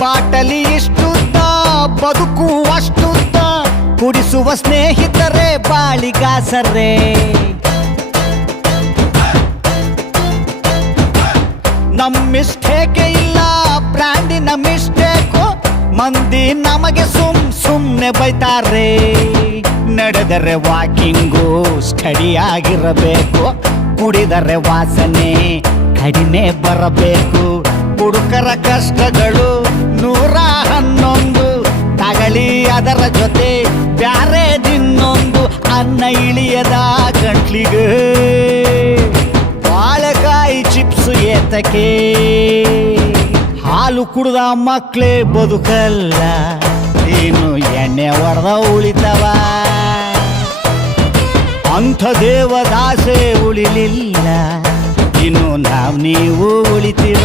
ಬಾಟಲಿ ಇಷ್ಟುದ್ದ ಬದುಕು ಅಷ್ಟುದ್ದ ಕುಡಿಸುವ ಸ್ನೇಹಿತರೆ ಬಾಳಿಗಾಸರೇ ನಮ್ಮ ಮಿಸ್ಟೇಕೆ ಇಲ್ಲ ಬ್ರ್ಯಾಂಡಿನ ಮಿಸ್ಟೇಕು ಮಂದಿ ನಮಗೆ ಸುಮ್ನೆ ಬೈತಾರೆ ನಡೆದರೆ ವಾಕಿಂಗು ಸ್ಟಡಿ ಆಗಿರಬೇಕು ಕುಡಿದರೆ ವಾಸನೆ ಕಡಿಮೆ ಬರಬೇಕು ಹುಡುಕರ ಕಷ್ಟಗಳು 111 ತಗಳಿ ಅದರ ಜೊತೆ ಬ್ಯಾರೆ ದಿನ್ನೊಂದು ಅನ್ನ ಇಳಿಯದ ಗಂಟ್ಲಿಗೆ ಬಾಳೆಕಾಯಿ ಚಿಪ್ಸ್ ಏತಕ್ಕೆ ಹಾಲು ಕುಡ್ದ ಮಕ್ಳೇ ಬದುಕಲ್ಲ ಇನ್ನು ಎಣ್ಣೆ ಹೊಡೆದ ಉಳಿತವ ಅಂಥ ದೇವದಾಸೆ ಉಳಿಲಿಲ್ಲ ಇನ್ನು ನೀವು ಉಳಿತೀವ